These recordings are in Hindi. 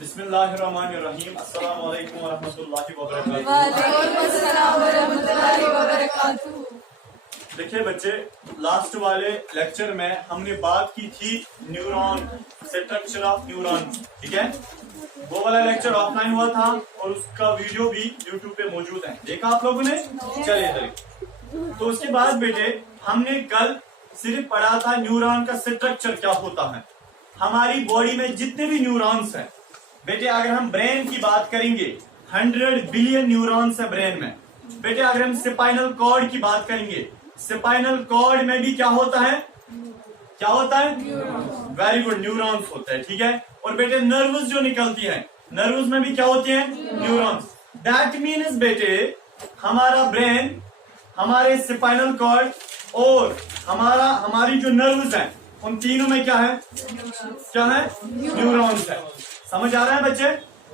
बिस्मिल्लाहिर्रहमानिर्रहीम। अस्सलामु अलैकुम वरहमतुल्लाहि वबरकातुहू। वालेकुम अस्सलाम वरहमतुल्लाहि वबरकातुहू। देखिए बच्चे, लास्ट वाले लेक्चर में हमने बात की थी न्यूरॉन, स्ट्रक्चर ऑफ न्यूरॉन, ठीक है। वो वाला लेक्चर ऑफलाइन हुआ था और उसका वीडियो भी यूट्यूब पे मौजूद है, देखा आप लोगों ने? चलिए देखिए। तो उसके बाद बेटे हमने कल सिर्फ पढ़ा था न्यूरॉन का स्ट्रक्चर क्या होता है। हमारी बॉडी में जितने भी न्यूरॉन्स हैं बेटे, अगर हम ब्रेन की बात करेंगे 100 बिलियन न्यूरॉन्स है ब्रेन में। बेटे अगर हम स्पाइनल कॉर्ड की बात करेंगे, स्पाइनल कॉर्ड में भी क्या होता है? क्या होता है? वेरी गुड, न्यूरॉन्स होता है, ठीक है। और बेटे नर्व्स जो निकलती है, नर्व्स में भी क्या होती है? न्यूरॉन्स। दैट मीन्स बेटे हमारा ब्रेन, हमारे स्पाइनल कॉर्ड और हमारी जो नर्व्स हैं, उन तीनों में क्या है? क्या है? न्यूरॉन्स है। समझ आ रहा है बच्चे?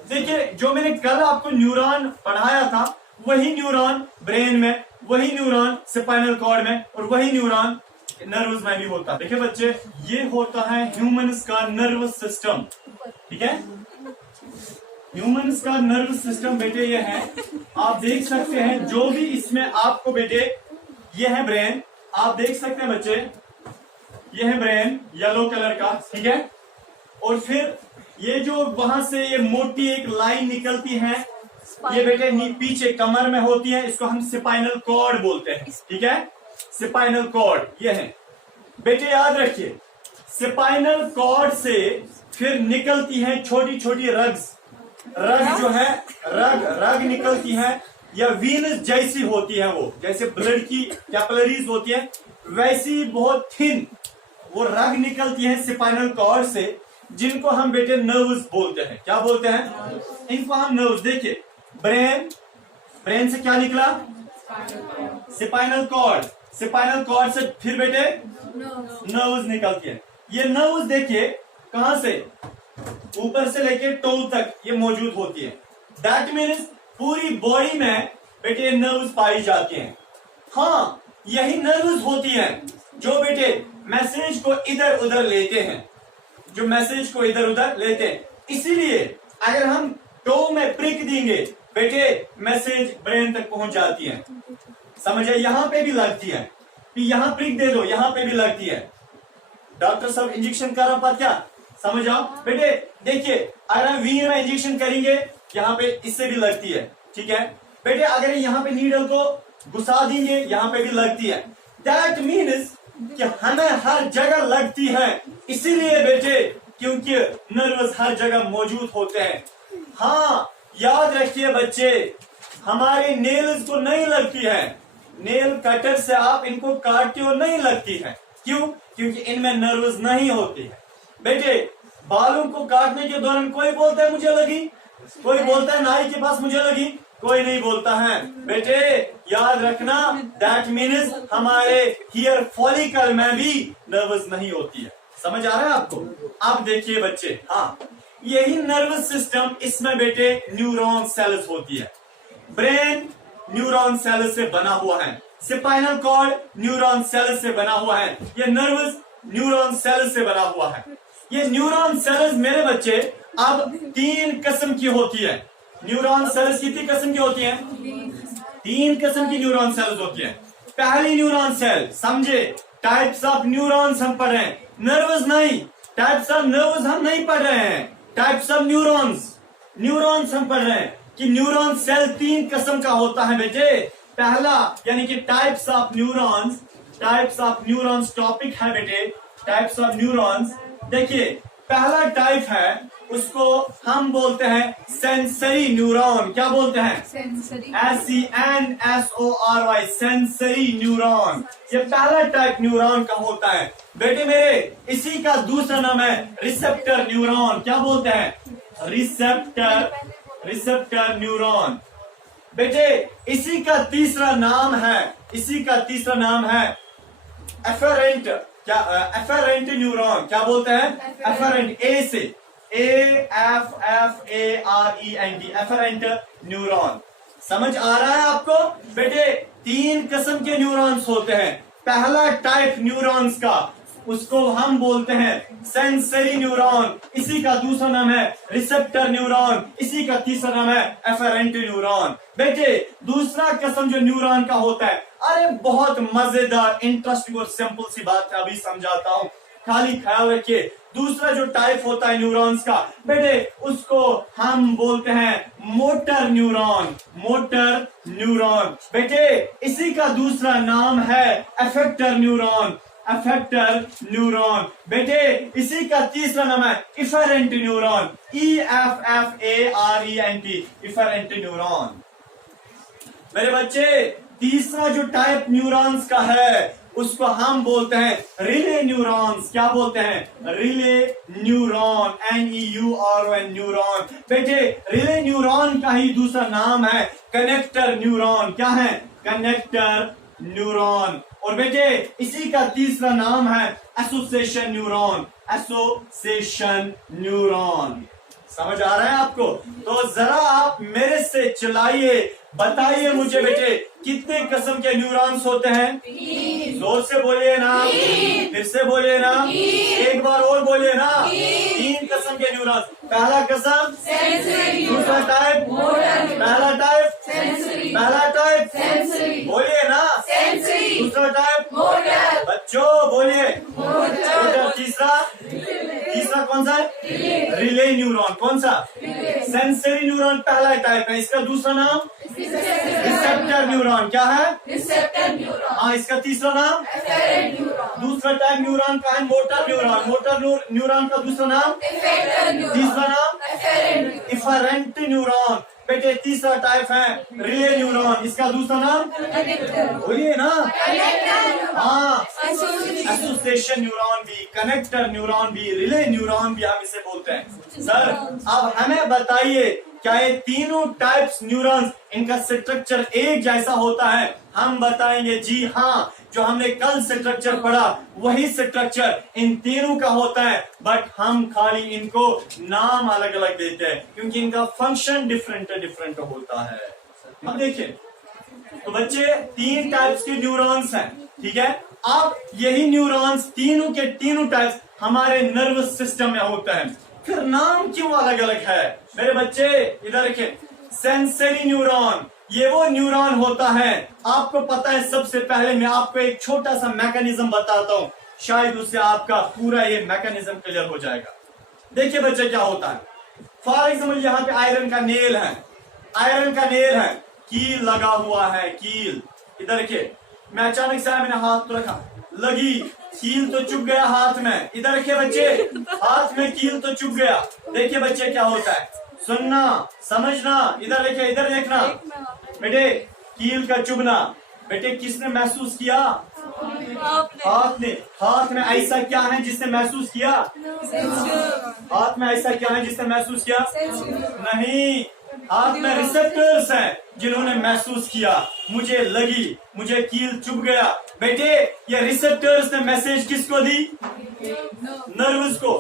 देखिए, जो मैंने कल आपको न्यूरॉन पढ़ाया था वही न्यूरॉन ब्रेन में, वही न्यूरॉन स्पाइनल कॉर्ड में और वही न्यूरॉन नर्व्स में भी होता है। देखिए बच्चे, ये होता है ह्यूमंस का नर्वस सिस्टम, ठीक है। ह्यूमंस का नर्वस सिस्टम बेटे ये है, आप देख सकते हैं जो भी इसमें आपको बेटे, ये है ब्रेन, आप देख सकते हैं बच्चे, ये है ब्रेन येलो कलर का, ठीक है। और फिर ये जो वहां से ये मोटी एक लाइन निकलती है, ये बेटे पीछे कमर में होती है, इसको हम स्पाइनल कॉर्ड बोलते हैं, ठीक है। स्पाइनल कॉर्ड ये है बेटे, याद रखिए। स्पाइनल कॉर्ड से फिर निकलती है छोटी छोटी रग्स, रग जो है, रग निकलती है, या वीनस जैसी होती है, वो जैसे ब्लड की कैपिलरीज होती है वैसी बहुत थिन वो रग निकलती है स्पाइनल कॉर्ड से, जिनको हम बेटे नर्व्स बोलते हैं। क्या बोलते हैं? इनको हम नर्व्स। देखिए ब्रेन से क्या निकला? स्पाइनल कॉर्ड, स्पाइनल कॉर्ड से फिर बेटे नर्व्स निकलती है। ये नर्व्स देखिए कहां से, ऊपर से लेके टो तक ये मौजूद होती है। दैट मीन्स पूरी बॉडी में बेटे नर्व्स पाई जाती हैं। हाँ, यही नर्व्स होती हैं जो बेटे मैसेज को इधर उधर लेते हैं, जो मैसेज को इधर उधर लेते हैं। इसीलिए अगर हम टो में प्रिक देंगे बेटे, मैसेज ब्रेन तक पहुंच जाती है। समझे? यहां पे भी लगती है, यहां प्रिक दे दो, यहां पे भी लगती है। डॉक्टर साहब इंजेक्शन कर रहा क्या? समझ आओ बेटे। देखिए अगर हम वी में इंजेक्शन करेंगे, यहाँ पे इससे भी लगती है, ठीक है बेटे। अगर यहाँ पे नीडल को घुसा देंगे, यहाँ पे भी लगती है। दैट मीन्स कि हमें हर जगह लगती है, इसीलिए बेटे क्योंकि नर्व्स हर जगह मौजूद होते हैं। हाँ, याद रखिए बच्चे, हमारे नेल्स को नहीं लगती है, नेल कटर से आप इनको काटते हो नहीं लगती है। क्यों? क्योंकि इनमें नर्व्स नहीं होती है। बेटे बालों को काटने के दौरान कोई बोलता है मुझे लगी, कोई बोलता है नाई के पास मुझे लगी, कोई नहीं बोलता है। बेटे याद रखना, दैट मीन्स हमारे हेयर फॉलिकल में भी नर्व्स नहीं होती है। समझ आ रहा है आपको? अब देखिए बच्चे, हाँ यही नर्वस सिस्टम, इसमें बेटे न्यूरॉन सेल्स होती है। ब्रेन न्यूरॉन सेल्स से बना हुआ है, स्पाइनल कॉर्ड न्यूरॉन सेल्स से बना हुआ है, ये नर्वस न्यूरॉन सेल्स से बना हुआ है। ये न्यूरॉन सेल्स मेरे बच्चे अब 3 किस्म की होती है। न्यूरॉन सेल्स कितनी किस्म की होती है? 3 किस्म की न्यूरॉन सेल्स होती है। पहली न्यूरॉन सेल, समझे, टाइप्स ऑफ न्यूरॉन्स हम पढ़ रहे हैं, नर्व्स नहीं। टाइप्स ऑफ नर्व्स हम नहीं पढ़ रहे हैं, टाइप्स ऑफ न्यूरॉन्स हम पढ़ रहे हैं कि न्यूरॉन सेल 3 किस्म का होता है बेटे। पहला यानी कि types of neurons, types of neurons topic है बेटे, टाइप्स ऑफ न्यूरॉन्स। देखिए पहला टाइप है, उसको हम बोलते हैं सेंसरी न्यूरॉन। क्या बोलते हैं? SENSORY, sensory neuron. ये पहला टाइप न्यूरॉन का होता है बेटे मेरे। इसी का दूसरा नाम है रिसेप्टर न्यूरॉन। क्या बोलते हैं? Receptor neuron. बेटे इसी का तीसरा नाम है एफेरेंट। क्या? Efferent neuron. क्या बोलते हैं? एफेरेंट, ए से, AFFARENT, एफेरेंट न्यूरॉन। समझ आ रहा है आपको बेटे? 3 किस्म के न्यूरॉन्स होते हैं। पहला टाइप न्यूरॉन्स का उसको हम बोलते हैं सेंसरी न्यूरॉन, इसी का दूसरा नाम है रिसेप्टर न्यूरॉन, इसी का तीसरा नाम है एफेरेंट न्यूरॉन। बेटे दूसरा किस्म जो न्यूरॉन का होता है, अरे बहुत मजेदार इंटरेस्टिंग और सिंपल सी बात है, अभी समझाता हूँ, खाली ख्याल रखिए। दूसरा जो टाइप होता है न्यूरॉन्स का बेटे, उसको हम बोलते हैं मोटर न्यूरॉन, मोटर न्यूरॉन। बेटे इसी का दूसरा नाम है अफेक्टर न्यूरॉन, अफेक्टर न्यूरॉन। बेटे इसी का तीसरा नाम है efferent neuron, EFFARENT, efferent neuron. मेरे बच्चे तीसरा जो टाइप न्यूरॉन्स का है उसको हम बोलते हैं रिले न्यूरॉन्स। क्या बोलते हैं? Relay neuron, NEURON neuron. बेटे रिले न्यूरॉन का ही दूसरा नाम है कनेक्टर न्यूरॉन। क्या है? Connector neuron. और बेटे इसी का तीसरा नाम है एसोसिएशन न्यूरॉन, एसोसिएशन न्यूरॉन। समझ आ रहा है आपको? तो जरा आप मेरे से चलाइए, बताइए मुझे बेटे कितने किस्म के न्यूरॉन्स होते हैं? जोर से बोलिए ना, फिर से बोलिए ना, एक बार और बोलिए ना। 3 किस्म के न्यूरॉन्स। पहला किस्म सेंसरी, दूसरा टाइप मोटर, पहला टाइप सेंसरी, पहला टाइप सेंसरी, बोलिए ना सेंसरी, दूसरा टाइप मोटर, बच्चों बोलिए मोटर, तीसरा कौन सा है? Relay neuron. कौन सा? सेंसरी न्यूरॉन पहला टाइप है, इसका दूसरा नाम रिसेप्टर न्यूरॉन। क्या है? Receptor neuron. हाँ, इसका तीसरा नाम एफेरेंट न्यूरॉन। दूसरा टाइप न्यूरॉन का है मोटर न्यूरॉन, मोटर न्यूरॉन का दूसरा नाम इफेक्टर न्यूरॉन, तीसरा नाम इफेरेंट न्यूरॉन। बेटे तीसरा टाइप है रिले न्यूरॉन, इसका दूसरा नाम बोलिए ना। हाँ, एसोसिएशन न्यूरॉन भी, कनेक्टर न्यूरॉन भी, रिले न्यूरॉन भी हम इसे बोलते हैं। सर अब हमें बताइए क्या ये तीनों टाइप्स न्यूरॉन्स इनका स्ट्रक्चर एक जैसा होता है? हम बताएंगे जी हाँ, जो हमने कल स्ट्रक्चर पढ़ा वही स्ट्रक्चर इन तीनों का होता है, बट हम खाली इनको नाम अलग अलग देते हैं क्योंकि इनका फंक्शन डिफरेंट होता है। अब देखिए तो बच्चे 3 टाइप्स के न्यूरॉन्स हैं, ठीक है। अब यही न्यूरॉन्स तीनों के तीनों टाइप्स हमारे नर्वस सिस्टम में होते हैं, फिर नाम क्यों अलग अलग है? मेरे बच्चे इधर देखिए, सेंसरी न्यूरॉन, ये वो न्यूरॉन होता है, आपको पता है। सबसे पहले मैं आपको एक छोटा सा मैकेनिज्म बताता हूँ, शायद उससे आपका पूरा ये मैकेनिज्म क्लियर हो जाएगा। देखिए बच्चे क्या होता है, फॉर एग्जाम्पल यहाँ पे आयरन का नेल है, आयरन का नेल है, कील लगा हुआ है, कील। इधर देखिए, मैं अचानक से मैंने हाथ तो रखा, लगी कील तो चुभ गया हाथ में। इधर देखिए बच्चे, हाथ में कील तो चुभ गया। देखिए बच्चे क्या होता है, सुनना समझना, इधर देखिए, इधर देखना बेटे, कील का चुभना बेटे किसने महसूस किया? हाथ ने। हाथ में ऐसा क्या है जिसने महसूस किया? हाथ में ऐसा क्या है जिसने महसूस किया? नहीं, हाथ में रिसेप्टर्स हैं जिन्होंने महसूस किया, मुझे लगी, मुझे कील चुभ गया। बेटे ये रिसेप्टर्स ने मैसेज किसको दी? नर्व्स को।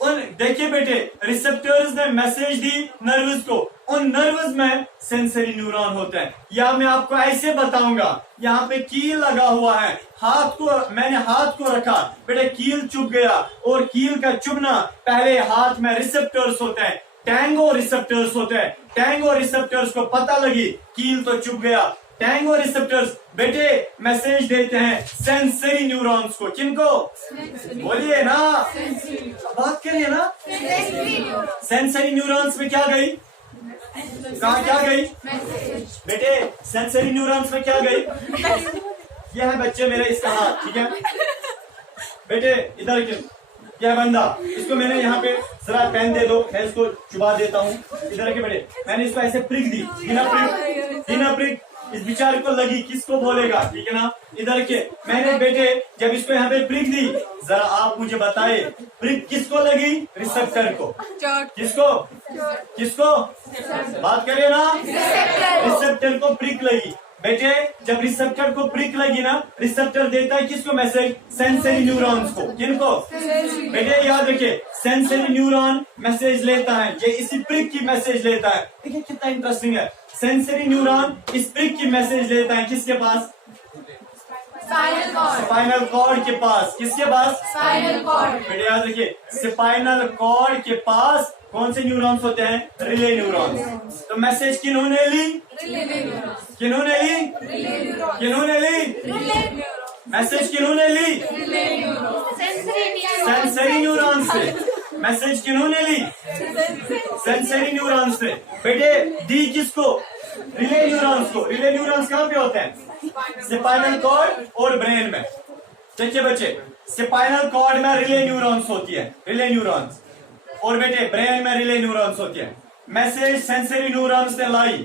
उन देखिए बेटे, रिसेप्टर्स ने मैसेज दी नर्व्स को, उन नर्व्स में सेंसरी न्यूरॉन होते हैं। या मैं आपको ऐसे बताऊंगा, यहाँ पे कील लगा हुआ है, हाथ को मैंने हाथ को रखा, बेटे कील चुभ गया, और कील का चुभना पहले हाथ में रिसेप्टर्स होते हैं, टैंगो रिसेप्टर्स होते हैं। टैंगो रिसेप्टर्स को पता लगी कील तो चुभ गया, टैंगो रिसेप्टर्स बेटे मैसेज देते हैं सेंसरी न्यूरॉन्स को। किनको? बोलिए ना, बात करिए ना। सेंसरी न्यूरॉन्स में क्या गई? कहा क्या गई बेटे? सेंसरी न्यूरॉन्स में क्या गई? यह है बच्चे मेरे इसका हाथ, ठीक है बेटे। इधर क्या बंदा, इसको मैंने यहाँ पे जरा पेन दे दो, मैं इसको चुबा देता हूँ। इधर के बेटे, मैंने इसको ऐसे प्रिक दी, बिना प्रिक इस बेचारे को लगी, किसको बोलेगा? ठीक है ना। इधर के मैंने बेटे जब इसको यहाँ पे प्रिक दी, जरा आप मुझे बताए प्रिक किसको लगी? रिसेप्टर को। किसको? किसको? बात करिए ना। रिसेप्टर को प्रिक लगी। बेटे जब रिसेप्टर को प्रिक लगी ना, रिसेप्टर देता है किसको मैसेज? सेंसरी न्यूरॉन्स को। किनको? बेटे याद रखिए, सेंसरी न्यूरॉन मैसेज लेता है, ये इसी प्रिक की मैसेज लेता है। देखिए कितना इंटरेस्टिंग है, सेंसरी न्यूरॉन इस प्रिक की मैसेज लेता है किसके पास? स्पाइनल कॉर्ड, स्पाइनल कॉर्ड के पास, किसके पास? स्पाइनल कॉर्ड, बेटे याद रखिए, स्पाइनल कॉर्ड के पास कौन से न्यूरॉन्स होते हैं? Relay neurons. तो मैसेज किन्होंने ली? रिले न्यूरॉन, किन्होंने ली? रिले न्यूरॉन, किन्होंने ली? रिले न्यूरॉन, मैसेज किन्होंने ली? रिले न्यूरॉन, सेंसरी न्यूरॉन से। मैसेज किन्होंने ली? सेंसरी न्यूरॉन से। बेटे दी किसको? रिले न्यूरॉन्स को। रिले न्यूरॉन्स कहाँ पे होते हैं? स्पाइनल कॉर्ड और ब्रेन में। देखिए बच्चे, स्पाइनल कॉर्ड में रिले न्यूरॉन्स होती है, रिले न्यूरॉन्स, और बेटे ब्रेन में रिले न्यूरॉन्स होती है। मैसेज सेंसरी न्यूरॉन्स ने लाई,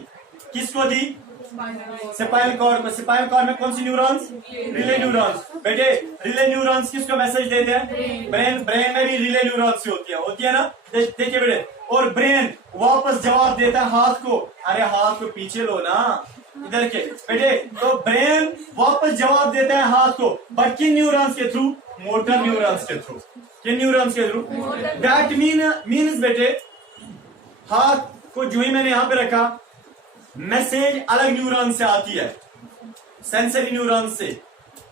किसको दी? स्पाइनल कॉर्ड को। स्पाइनल कॉर्ड में कौन सी न्यूरॉन्स? Relay neurons. बेटे रिले न्यूरॉन्स किसको मैसेज देते हैं? ब्रेन में भी रिले न्यूरॉन्स होती है ना। देखिए बेटे, और ब्रेन वापस जवाब देता है हाथ को। अरे हाथ को पीछे लो ना, इधर के बेटे। तो ब्रेन वापस जवाब देता है हाथ को, बट किन न्यूरॉन्स के थ्रू? मोटर न्यूरॉन्स के थ्रू। किन न्यूरॉन्स के थ्रू? दैट मीन्स बेटे, हाथ को जो ही मैंने यहां पे रखा, मैसेज अलग न्यूरॉन से आती है, सेंसरी न्यूरॉन से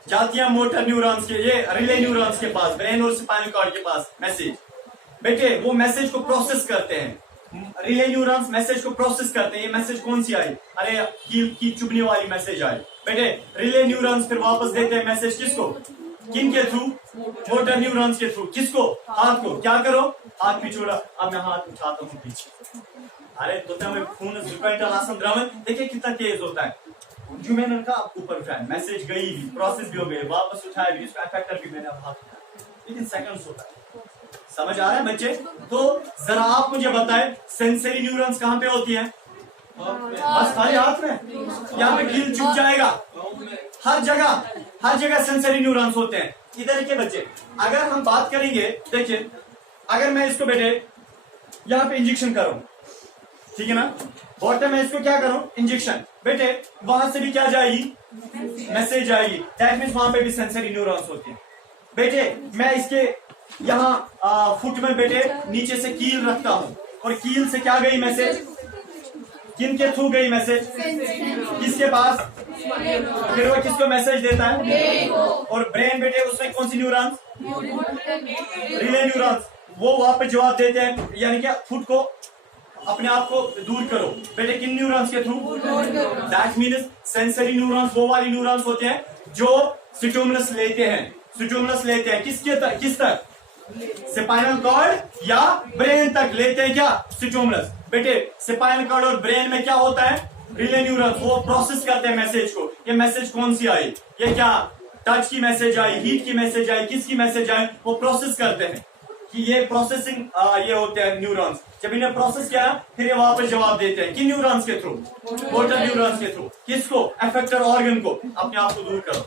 जाती है मोटर न्यूरॉन्स के, ये रिले न्यूरॉन्स के पास, ब्रेन और स्पाइनल कॉर्ड के पास मैसेज। बेटे वो मैसेज को प्रोसेस करते हैं, रिले न्यूरॉन्स मैसेज को प्रोसेस करते हैं। ये मैसेज कौन सी आई? अरे कील की चुभने वाली मैसेज आई। बेटे रिले न्यूरॉन्स फिर वापस देते हैं मैसेज किसको? किन के थ्रू? मोटर न्यूरॉन्स के थ्रू। किसको? हाथ को। क्या करो? हाथ पिछोड़ा। अब मैं हाथ उठाता हूँ पीछे। अरे तो में खून देखिए कितना तेज होता है। जो मैंने कहा ऊपर उठाया, मैसेज गई भी, प्रोसेस भी हो गई, वापस उठाया भी, इसका इफेक्टर भी मैंने अब हाथ उठाया, लेकिन सेकंड्स होता है। समझ आ रहा है बच्चे? तो जरा आप मुझे बताएं, सेंसरी न्यूरॉन्स कहाँ पे होती है? बस खाली हाथ में, यहाँ पे कील चुभ जाएगा। हर जगह सेंसरी न्यूरॉन्स होते हैं। इधर के बच्चे, अगर हम बात करेंगे, देखिए अगर मैं इसको बेटे यहाँ पे इंजेक्शन करूं, ठीक है ना, बॉटम में इसको क्या करूं? इंजेक्शन। बेटे वहां से भी क्या जाएगी? मैसेज जाएगी। दैट मीन्स वहां पे भी सेंसरी न्यूरॉन्स होती है। बेटे मैं इसके यहाँ फुट में बेटे नीचे से कील रखता हूं, और कील से क्या गई मैसेज? किन के थ्रू गई मैसेज? किसके पास? फिर वो किसको मैसेज देता है? और ब्रेन बेटे उसमें कौन सी न्यूरॉन्स? Relay neurons. वो वहां पे जवाब देते हैं, यानी कि फुट को, अपने आप को दूर करो। बेटे किन न्यूरॉन्स के through? That means sensory neurons वो वाली न्यूरॉन्स होते हैं जो स्टिमुलस लेते हैं। स्टिमुलस लेते हैं किसके तक? किस तक? स्पाइनल कॉर्ड या ब्रेन तक लेते हैं क्या? स्टिमुलस। बेटे स्पाइनल कॉर्ड और ब्रेन में क्या होता है? Relay neurons. वो प्रोसेस करते हैं मैसेज को। ये मैसेज कौन सी आई? ये क्या टच की मैसेज आई, हीट की मैसेज आई, किसकी मैसेज आई? वो प्रोसेस करते हैं कि ये प्रोसेसिंग ये होते हैं न्यूरॉन्स। जब इन्हें प्रोसेस किया फिर ये वापस जवाब देते हैं। किन न्यूरॉन्स के थ्रू? मोटर न्यूरॉन्स के थ्रू। किसको? अफेक्टर ऑर्गन को। अपने आप को दूर करो।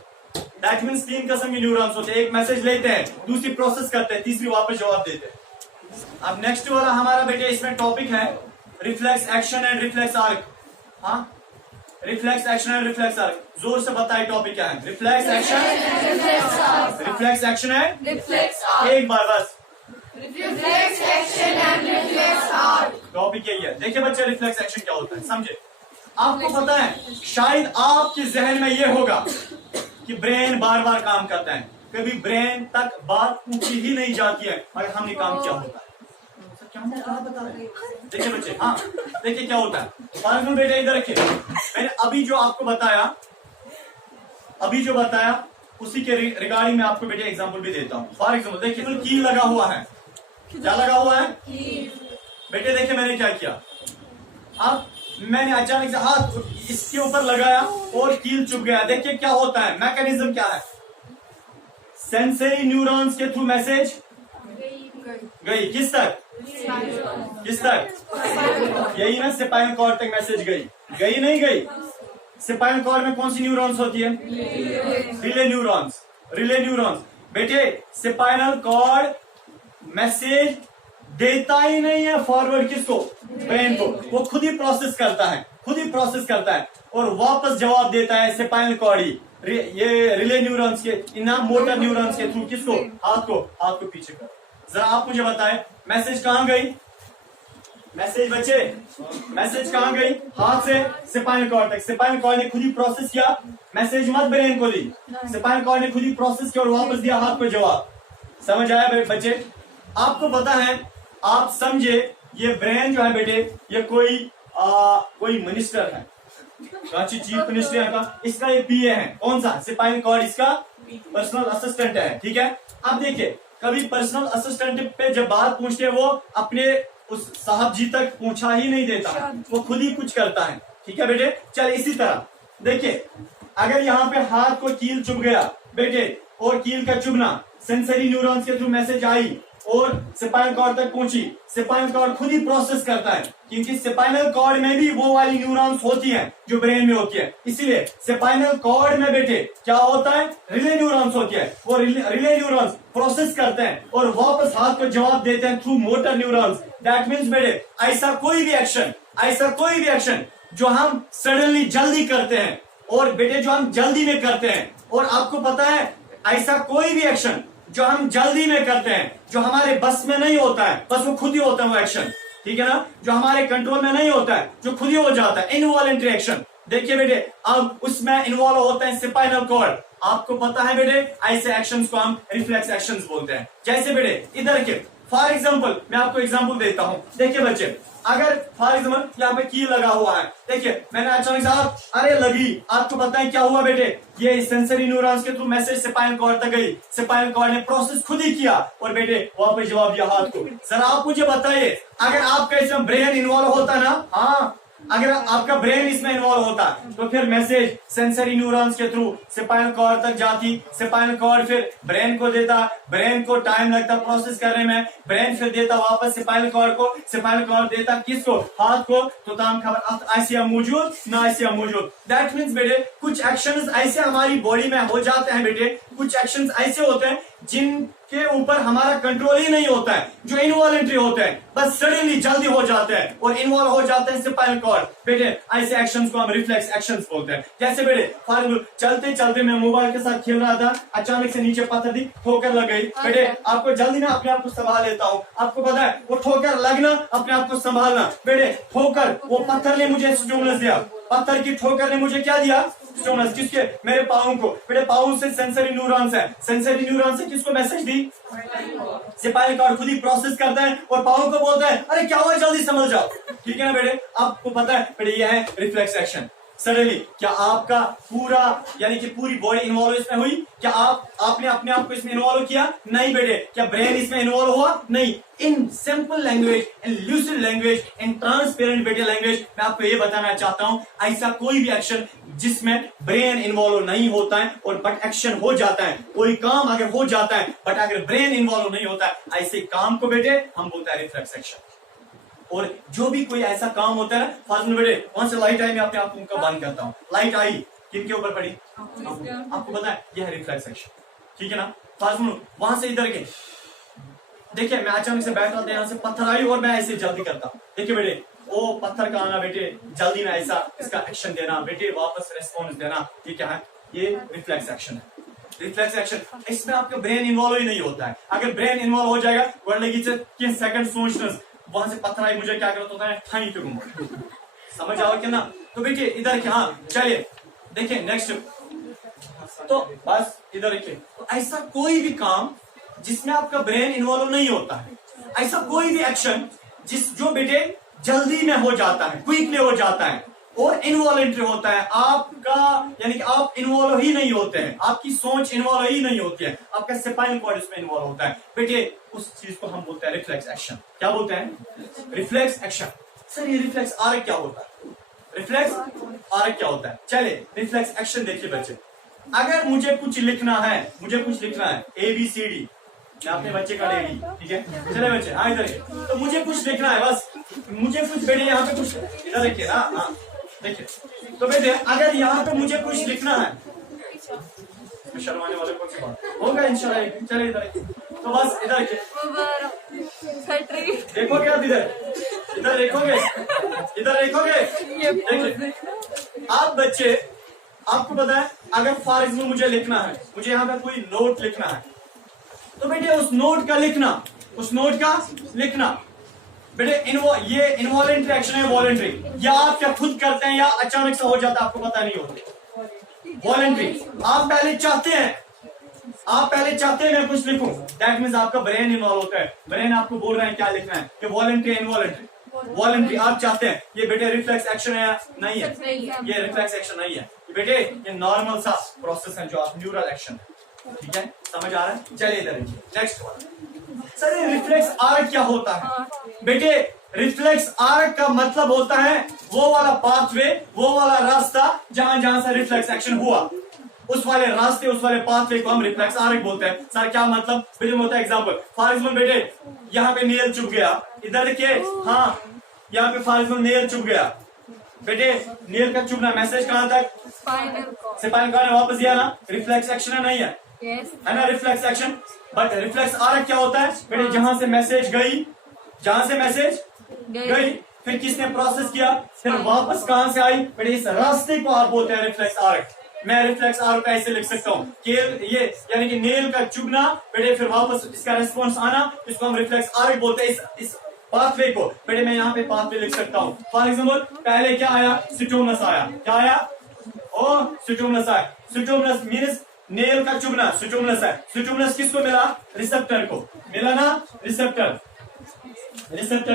दैट मीन्स 3 किस्म के न्यूरॉन्स होते हैं। एक मैसेज लेते हैं, दूसरी प्रोसेस करते हैं, तीसरी वापस जवाब देते हैं। अब नेक्स्ट वाला हमारा बेटे इसमें टॉपिक है reflex action and reflex arc. हाँ, reflex action and reflex arc. जोर से बताइए टॉपिक क्या है? Reflex action, reflex action and reflex एक बार बस। Reflex action and reflex arc. Topic यही है। देखिए बच्चे रिफ्लेक्स एक्शन क्या होता है, समझे? आपको पता है शायद आपके जहन में ये होगा कि ब्रेन बार बार काम करता है, कभी ब्रेन तक बात पूछी ही नहीं जाती है और हमने काम क्या होता है। क्या बता रहे? देखिए बच्चे, हाँ देखिए क्या होता है। फॉर एग्जाम्पल बेटे इधर रखिए, मैंने अभी जो आपको बताया उसी के रिगार्डिंग में आपको बेटे एग्जांपल भी देता हूँ। फॉर एग्जाम्पल देखिए की लगा हुआ है। क्या लगा हुआ है? बेटे देखिए मैंने क्या किया, अब मैंने अचानक से हाथ इसके ऊपर लगाया और कील चुभ गया। देखिए क्या होता है, मैकेनिज्म क्या है? सेंसरी न्यूरॉन्स के थ्रू मैसेज गई किस तक? किस तक? यही ना, स्पाइनल कॉर्ड तक मैसेज गई नहीं गई? स्पाइनल कॉर्ड में कौन सी न्यूरॉन्स होती है? Relay neurons. Relay neurons. बेटे स्पाइनल कॉर्ड मैसेज देता ही नहीं है फॉरवर्ड किसको? ब्रेन को। वो खुद ही प्रोसेस करता है और वापस जवाब देता है स्पाइनल कॉर्ड ही, ये रिले न्यूरॉन्स के, इना मोटर न्यूरॉन्स के थ्रू। किसको? हाथ को पीछे कर। जरा आप मुझे बताएं मैसेज कहां गई? मैसेज बच्चे, मैसेज कहाँ गई? हाथ से स्पाइनल कॉर्ड तक। स्पाइनल कॉर्ड ने खुद ही प्रोसेस किया, मैसेज मत ब्रेन को दी, स्पाइनल कॉर्ड ने खुद ही प्रोसेस किया और वापस दिया हाथ को जवाब। समझ आया बच्चे? आपको पता है, आप समझे, ये ब्रेन जो है बेटे, ये कोई मिनिस्टर है, रांची चीफ मिनिस्टर है का, इसका ये पीए है। कौन सा? स्पाइनल कॉर्ड इसका पर्सनल असिस्टेंट है। ठीक है, अब देखिए, कभी पर्सनल असिस्टेंट पे जब बात पूछते हैं, वो अपने उस साहब जी तक पहुंचा ही नहीं देता, वो खुद ही कुछ करता है। ठीक है बेटे, चल इसी तरह देखिए, अगर यहाँ पे हाथ को कील चुभ गया बेटे, और कील का चुभना सेंसरी न्यूरॉन्स के थ्रू मैसेज आई और स्पाइनल कॉर्ड तक पहुंची, स्पाइनल कॉर्ड खुद ही प्रोसेस करता है, क्योंकि स्पाइनल कॉर्ड में भी वो वाली न्यूरॉन्स होती हैं जो ब्रेन में होती है। इसीलिए स्पाइनल कॉर्ड में बेटे क्या होता है? रिले न्यूरॉन्स होती है। वो रिले न्यूरॉन्स प्रोसेस करते हैं और वापस हाथ को जवाब देते हैं through motor neurons. That means बेटे, ऐसा कोई भी एक्शन जो हम सडनली जल्दी करते हैं, और बेटे जो हम जल्दी में करते हैं, और आपको पता है ऐसा कोई भी एक्शन जो हम जल्दी में करते हैं, जो हमारे बस में नहीं होता है, बस वो खुद ही होता है वो एक्शन। ठीक है ना, जो हमारे कंट्रोल में नहीं होता है, जो खुद ही हो जाता है, इनवॉलंटरी एक्शन। देखिए बेटे, अब उसमें इन्वॉल्व होता है स्पाइनल कॉर्ड। आपको पता है बेटे, ऐसे एक्शंस को हम रिफ्लेक्स एक्शंस बोलते हैं। जैसे बेटे इधर के, फॉर एग्जाम्पल, मैं आपको एग्जाम्पल देता हूं। देखिए बच्चे, अगर फॉर एग्जाम्पल यहाँ पे की लगा हुआ है, देखिए मैंने अचानक से अरे लगी, आपको पता है क्या हुआ बेटे? ये सेंसरी न्यूरॉन्स के थ्रू मैसेज स्पाइनल कॉर्ड तक गई, स्पाइनल कॉर्ड ने प्रोसेस खुद ही किया और बेटे वापस जवाब दिया हाथ को। जरा आप मुझे बताइए, अगर आपका इसमें ब्रेन इन्वॉल्व होता ना, हाँ, अगर आपका ब्रेन इसमें इन्वॉल्व होता तो फिर मैसेज सेंसरी न्यूरॉन्स के थ्रू स्पाइनल कॉर्ड तक जाती, स्पाइनल कॉर्ड फिर ब्रेन को देता, ब्रेन को टाइम लगता प्रोसेस करने में, ब्रेन फिर देता वापस स्पाइनल कॉर्ड को, स्पाइनल कॉर्ड देता किसको? हाथ को। तो ताम खबर ऐसिया मौजूद ना ऐसिया मौजूद। दैट मीन्स बेटे, कुछ एक्शंस ऐसे हमारी बॉडी में हो जाते हैं बेटे, कुछ एक्शंस ऐसे होते हैं जिनके ऊपर हमारा कंट्रोल ही नहीं होता है, जो इनवॉलंटरी होते हैं, बस सडनली जल्दी हो जाते हैं और इन्वॉल्व हो जाते हैं स्पाइनल कॉर्ड। बेटे ऐसे एक्शंस को हम रिफ्लेक्स एक्शंस बोलते हैं। जैसे बेटे फॉर एग्जाम्पल, चलते चलते मैं मोबाइल के साथ खेल रहा था, अचानक से नीचे पत्थर दी, ठोकर लग गई। बेटे आपको जल्दी ना अपने आप को संभाल लेता हूँ, आपको पता है वो ठोकर लगना, अपने आप को संभालना। बेटे ठोकर, वो पत्थर ने मुझे स्टिमुलस दिया, पत्थर की ठोकर ने मुझे क्या दिया? स्टिमुलस। किसके? मेरे पाँव को। बेटे पाँव से सेंसरी न्यूरॉन्स है, सेंसरी न्यूरॉन्स से किसको मैसेज दी? स्पाइनल कॉर्ड खुद ही प्रोसेस करता है और पाँव को बोलता है अरे क्या हुआ, जल्दी समझ जाओ। ठीक है ना बेटे, आपको पता है बेटे ये है रिफ्लेक्स एक्शन। सडनली क्या आपका पूरा यानी कि पूरी बॉडी इन्वॉल्व इसमें हुई? क्या आपने अपने आप को इसमें इन्वॉल्व किया? नहीं बेटे। क्या ब्रेन इसमें इन्वॉल्व हुआ? नहीं। In simple language, in lucid language, in transparent बेटे लैंग्वेज, मैं आपको ये बताना चाहता हूं, ऐसा कोई भी एक्शन जिसमें ब्रेन इन्वॉल्व नहीं होता है और बट एक्शन हो जाता है, कोई काम अगर हो जाता है बट अगर ब्रेन इन्वॉल्व नहीं होता है, ऐसे काम को बेटे हम बोलते हैं रिफ्लेक्स एक्शन। और जो भी कोई ऐसा काम होता है ना, फास्ट बेटे वहां से लाइट आई, मैं अपने आप को उनका बंद करता हूँ। लाइट आई किनके ऊपर पड़ी? आपको पता है यह है रिफ्लेक्स एक्शन। ठीक है ना, फास्ट वहां से इधर के, देखिए मैं अचानक से बैठा था, यहाँ से पत्थर आई और मैं ऐसे जल्दी करता हूँ। देखिए बेटे वो पत्थर का आना बेटे, जल्दी में ऐसा इसका एक्शन देना बेटे, वापस रेस्पॉन्स देना, ये क्या है? ये रिफ्लेक्स एक्शन है। रिफ्लेक्स एक्शन, इसमें आपका ब्रेन इन्वॉल्व ही नहीं होता है। अगर ब्रेन इन्वॉल्व हो जाएगा वर्ड सेकंड सोचना, वहां से पत्थर आई मुझे क्या करता होता है? ठाई करूंगा। समझ आओ क्या ना? तो बेटे इधर के, हाँ चलिए देखिए नेक्स्ट, तो बस इधर देखिए, तो ऐसा कोई भी काम जिसमें आपका ब्रेन इन्वॉल्व नहीं होता है, ऐसा कोई भी एक्शन जो बेटे जल्दी में हो जाता है, क्विकली हो जाता है और इनवॉलंटरी होता है, आपका यानी कि आप इन्वॉल्व ही नहीं होते हैं, आपकी सोच इन्वॉल्व ही नहीं होती है, आपका स्पाइनल कॉर्ड इसमें इन्वॉल्व होता है बेटे, उस चीज को हम बोलते हैं रिफ्लेक्स एक्शन। क्या बोलते हैं? Reflex action. सर ये रिफ्लेक्स आर्क क्या होता है? रिफ्लेक्स आर्क क्या होता है? चले रिफ्लेक्स एक्शन देखिए बच्चे, अगर मुझे कुछ लिखना है, ABCD, मैं अपने बच्चे का लेगी, ठीक है? चले बच्चे हाँ इधर, तो मुझे कुछ लिखना है, बस मुझे कुछ बेटे यहाँ पे कुछ इधर देखिए ना, हाँ देखिए, तो बेटे अगर यहाँ पे मुझे कुछ लिखना है, शर्माने वाले कौन सी बात होगा इंशाल्लाह। चले इधर, तो बस इधर देखिए, देखोगे आप इधर देखोगे, देखिए आप बच्चे, आपको पता है अगर फॉर एग्जाम्पल मुझे लिखना है, मुझे यहाँ पे कोई नोट लिखना है, तो बेटे उस नोट का लिखना बेटे ये इनवॉलेंट्री एक्शन है, वॉलेंट्री, या आप क्या खुद करते हैं या अचानक से हो जाता है, आपको पता नहीं होता। वॉलेंट्री, आप पहले चाहते हैं मैं कुछ लिखूं, दैट मीन्स आपका ब्रेन इन्वॉल्व होता है, ब्रेन आपको बोल रहा है क्या लिखना है, कि वॉलेंट्री इनवॉलेंट्री। वॉलेंट्री आप चाहते हैं, ये बेटे रिफ्लेक्स एक्शन है नहीं है, ये रिफ्लेक्स एक्शन नहीं है बेटे, ये नॉर्मल सा प्रोसेस है जो आप न्यूरल एक्शन, ठीक है, समझ आ रहा है। चलिए इधर नेक्स्ट वाला। सर ये रिफ्लेक्स आर्क क्या होता है बेटे? रिफ्लेक्स आर्क का मतलब होता है वो वाला पाथवे, वो वाला रास्ता जहां जहां से रिफ्लेक्स एक्शन हुआ, उस वाले रास्ते, उस वाले पाथवे को हम रिफ्लेक्स आर्क बोलते हैं। सर क्या मतलब? फिल्म होता है एग्जांपल, फॉर एग्जांपल बेटे यहाँ पे नेल चुभ गया, इधर देखिए, हाँ यहाँ पे फॉर एग्जांपल नेल चुभ गया बेटे, नेल का चुभना मैसेज कहां तक? स्पाइनल कॉर्ड में वापस दिया ना, रिफ्लेक्स एक्शन है नहीं है, है ना reflex action. But reflex arc क्या होता है बेटे? जहां से मैसेज गई, फिर किसने प्रोसेस किया, फिर वापस कहां से आई बेटे? इस रास्ते को आप बोलते हैं रिफ्लेक्स आर्क। मैं रिफ्लेक्स आर्क ऐसे लिख सकता हूँ कि ये यानी कि नेल का चुभना बेटे, फिर वापस इसका रेस्पॉन्स आना, इसको हम रिफ्लेक्स आर्क बोलते हैं। इस पाथवे को बेटे मैं यहाँ पे पाथवे लिख सकता हूँ। फॉर एग्जाम्पल पहले क्या आया? सिटोमनस आया, क्या आया? ओ सिटोमनस आया। सिटोमनस मीन्स नेल का चुभना, सिटोमनस है। सिटोमनस किसको मिला? रिसेप्टर को मिला ना, रिसेप्टर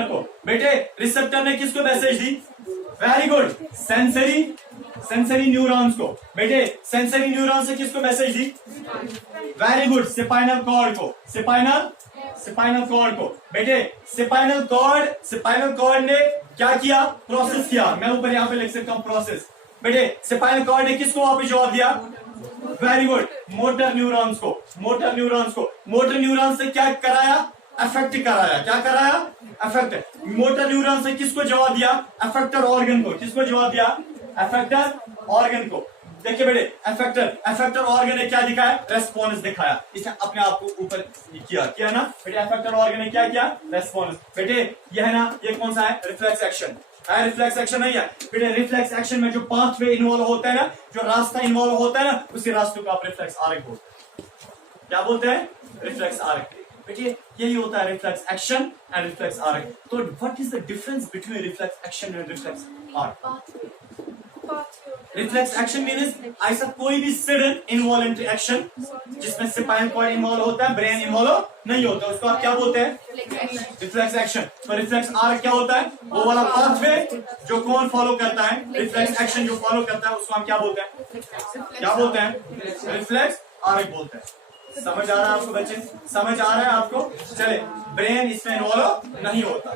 को बेटे, रिसेप्टर ने किसको मैसेज दी? वेरी गुड, सेंसरी न्यूरॉन्स को बेटे, सेंसरी न्यूरॉन से किसको मैसेज दी? वेरी गुड, स्पाइनल कॉर्ड को, स्पाइनल कॉर्ड को बेटे, स्पाइनल कॉर्ड ने क्या किया? प्रोसेस किया। मैं ऊपर यहाँ पे लिख सकता हूँ प्रोसेस बेटे, स्पाइनल कॉर्ड ने किसको वापस जवाब दिया? वेरी गुड, मोटर न्यूरॉन्स को। मोटर न्यूरॉन से क्या कराया? अफेक्ट कराया। क्या कराया? अफेक्ट। मोटर न्यूरॉन से किसको जवाब दिया? अफेक्टर ऑर्गन को। किसको जवाब दिया? अफेक्टर ऑर्गन को। देखिए बेटे, अफेक्टर ऑर्गन ने क्या दिखाया? रेस्पॉन्स दिखाया। इसने अपने आप को ऊपर किया ना बेटे, अफेक्टर ऑर्गन ने क्या किया? रेस्पॉन्स। बेटे यह है ना, ये कौन सा है? रिफ्लेक्स एक्शन है। रिफ्लेक्स एक्शन नहीं है बेटे, रिफ्लेक्स एक्शन में जो पाथवे इन्वॉल्व होता है ना, जो रास्ता इन्वॉल्व होता है ना, उसी रास्ते को आप रिफ्लेक्स आर्क बोलते हैं। क्या बोलते हैं? Reflex arc. बेटे यही होता है reflex action and reflex arc. तो what is the difference between reflex action and reflex arc? Reflex action means ऐसा कोई भी सडन इनवॉलेंट्री एक्शन जिसमें स्पाइनल कॉर्ड इन्वॉल्व होता है, ब्रेन इन्वॉल्व नहीं होता, उसको आप क्या बोलते हैं? Reflex action. तो रिफ्लेक्स आर्क क्या होता है? वो वाला पाथवे जो कौन फॉलो करता है, रिफ्लेक्स एक्शन जो फॉलो करता है, उसको हम क्या बोलते हैं? क्या बोलते हैं? रिफ्लेक्स आर्क बोलते हैं। समझ आ रहा है आपको बच्चे? समझ आ रहा है आपको? चले, ब्रेन इसमें इन्वॉल्व नहीं होता।